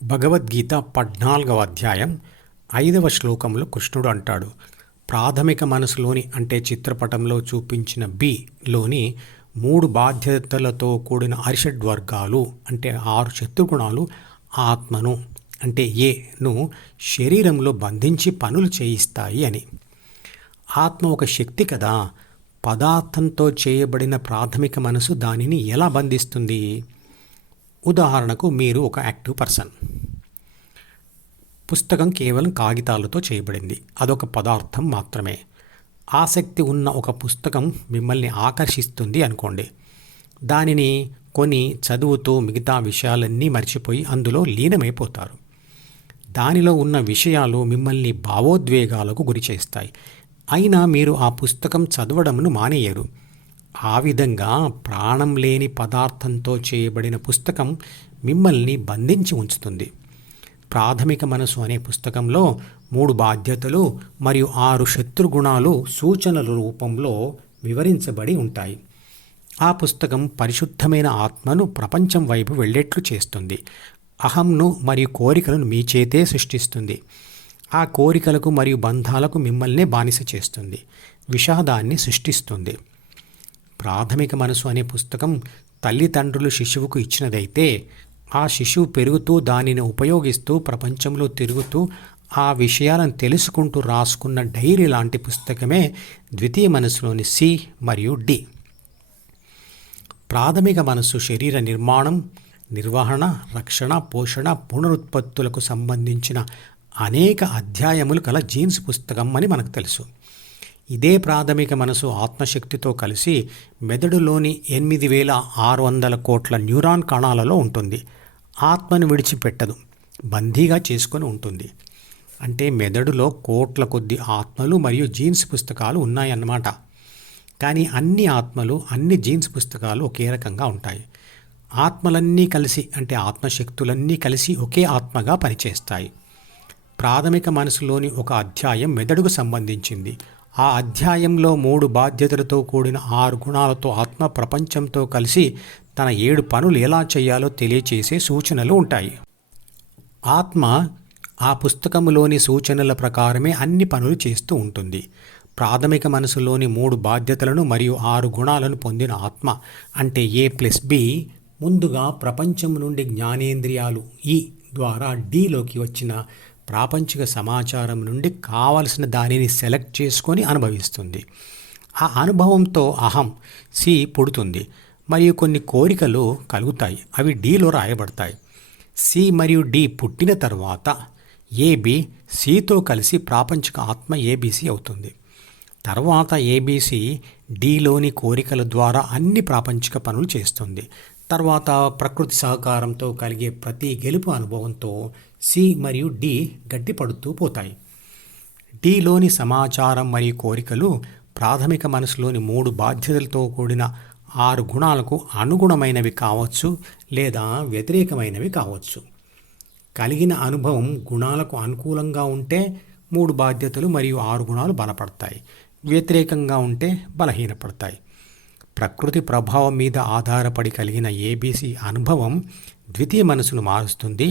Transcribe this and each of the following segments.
భగవద్గీత 14వ అధ్యాయం 5వ శ్లోకంలో కృష్ణుడు అంటాడు, ప్రాథమిక మనసులోని అంటే చిత్రపటంలో చూపించిన బిలోని 3 బాధ్యతలతో కూడిన అరిషడ్వర్గాలు అంటే 6 శత్రుగుణాలు ఆత్మను అంటే ఏను శరీరంలో బంధించి పనులు చేయిస్తాయి అని. ఆత్మ ఒక శక్తి కదా, పదార్థంతో చేయబడిన ప్రాథమిక మనసు దానిని ఎలా బంధిస్తుంది? ఉదాహరణకు మీరు ఒక యాక్టివ్ పర్సన్. పుస్తకం కేవలం కాగితాలతో చేయబడింది, అదొక పదార్థం మాత్రమే. ఆసక్తి ఉన్న ఒక పుస్తకం మిమ్మల్ని ఆకర్షిస్తుంది అనుకోండి. దానిని కొని చదువుతూ మిగతా విషయాలన్నీ మర్చిపోయి అందులో లీనమైపోతారు. దానిలో ఉన్న విషయాలు మిమ్మల్ని భావోద్వేగాలకు గురి చేస్తాయి. అయినా మీరు ఆ పుస్తకం చదవడంను మానేయరు. ఆ విధంగా ప్రాణం లేని పదార్థంతో చేయబడిన పుస్తకం మిమ్మల్ని బంధించి ఉంచుతుంది. ప్రాథమిక మనసు అనే పుస్తకంలో 3 బాధ్యతలు మరియు 6 శత్రుగుణాలు సూచనల రూపంలో వివరించబడి ఉంటాయి. ఆ పుస్తకం పరిశుద్ధమైన ఆత్మను ప్రపంచం వైపు వెళ్ళేట్లు చేస్తుంది. అహంను మరియు కోరికలను మీ చేతే సృష్టిస్తుంది. ఆ కోరికలకు మరియు బంధాలకు మిమ్మల్నే బానిస చేస్తుంది, విషాదాన్ని సృష్టిస్తుంది. ప్రాథమిక మనసు అనే పుస్తకం తల్లిదండ్రులు శిశువుకు ఇచ్చినదైతే, ఆ శిశువు పెరుగుతూ దానిని ఉపయోగిస్తూ ప్రపంచంలో తిరుగుతూ ఆ విషయాలను తెలుసుకుంటూ రాసుకున్న డైరీ లాంటి పుస్తకమే ద్వితీయ మనసులోని సి మరియు డి. ప్రాథమిక మనసు శరీర నిర్మాణం, నిర్వహణ, రక్షణ, పోషణ, పునరుత్పత్తులకు సంబంధించిన అనేక అధ్యాయములు కల జీన్స్ పుస్తకం అని మనకు తెలుసు. ఇదే ప్రాథమిక మనసు ఆత్మశక్తితో కలిసి మెదడులోని 8600 కోట్ల న్యూరాన్ కణాలలో ఉంటుంది. ఆత్మను విడిచిపెట్టదు, బందీగా చేసుకొని ఉంటుంది. అంటే మెదడులో కోట్ల కొద్ది ఆత్మలు మరియు జీన్స్ పుస్తకాలు ఉన్నాయన్నమాట. కానీ అన్ని ఆత్మలు, అన్ని జీన్స్ పుస్తకాలు ఒకే రకంగా ఉంటాయి. ఆత్మలన్నీ కలిసి అంటే ఆత్మశక్తులన్నీ కలిసి ఒకే ఆత్మగా పనిచేస్తాయి. ప్రాథమిక మనసులోని ఒక అధ్యాయం మెదడుకు సంబంధించింది. ఆ అధ్యాయంలో 3 బాధ్యతలతో కూడిన 6 గుణాలతో ఆత్మ ప్రపంచంతో కలిసి తన 7 పనులు ఎలా చేయాలో తెలియచేసే సూచనలు ఉంటాయి. ఆత్మ ఆ పుస్తకంలోని సూచనల ప్రకారమే అన్ని పనులు చేస్తూ ఉంటుంది. ప్రాథమిక మనసులోని 3 బాధ్యతలను మరియు 6 గుణాలను పొందిన ఆత్మ అంటే A+B ముందుగా ప్రపంచం నుండి జ్ఞానేంద్రియాలు ఈ ద్వారా డీలోకి వచ్చిన ప్రాపంచిక సమాచారం నుండి కావలసిన దానిని సెలెక్ట్ చేసుకొని అనుభవిస్తుంది. ఆ అనుభవంతో అహం సి పుడుతుంది మరియు కొన్ని కోరికలు కలుగుతాయి. అవి డీలో రాయబడతాయి. సి మరియు డి పుట్టిన తర్వాత ఏబి సితో కలిసి ప్రాపంచిక ఆత్మ ఏబిసి అవుతుంది. తర్వాత ఏబిసి డిలోని కోరికల ద్వారా అన్ని ప్రాపంచిక పనులు చేస్తుంది. తర్వాత ప్రకృతి సహకారంతో కలిగే ప్రతి గెలుపు అనుభవంతో సి మరియు డి గట్టిపడుతూ పోతాయి. డిలోని సమాచారం మరియు కోరికలు ప్రాథమిక మనసులోని 3 బాధ్యతలతో కూడిన 6 గుణాలకు అనుగుణమైనవి కావచ్చు లేదా వ్యతిరేకమైనవి కావచ్చు. కలిగిన అనుభవం గుణాలకు అనుకూలంగా ఉంటే 3 బాధ్యతలు మరియు 6 గుణాలు బలపడతాయి. వ్యతిరేకంగా ఉంటే బలహీనపడతాయి. ప్రకృతి ప్రభావం మీద ఆధారపడి కలిగిన ఏబిసి అనుభవం ద్వితీయ మనసును మారుస్తుంది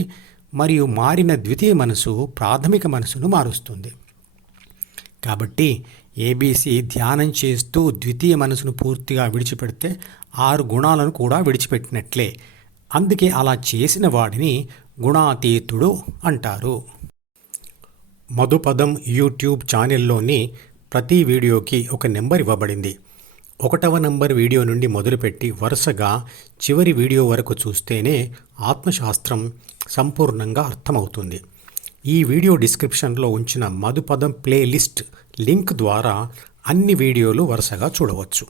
మరియు మారిన ద్వితీయ మనసు ప్రాథమిక మనసును మారుస్తుంది. కాబట్టి ఏబిసి ధ్యానం చేస్తూ ద్వితీయ మనసును పూర్తిగా విడిచిపెడితే 6 గుణాలను కూడా విడిచిపెట్టినట్లే. అందుకే అలా చేసిన వాడిని గుణాతీతుడు అంటారు. మధుపదం యూట్యూబ్ ఛానల్లోని ప్రతి వీడియోకి ఒక నెంబర్ ఇవ్వబడింది. 1వ నంబర్ వీడియో నుండి మొదలుపెట్టి వరుసగా చివరి వీడియో వరకు చూస్తేనే ఆత్మశాస్త్రం సంపూర్ణంగా అర్థమవుతుంది. ఈ వీడియో డిస్క్రిప్షన్లో ఉంచిన మధుపదం ప్లేలిస్ట్ లింక్ ద్వారా అన్ని వీడియోలు వరుసగా చూడవచ్చు.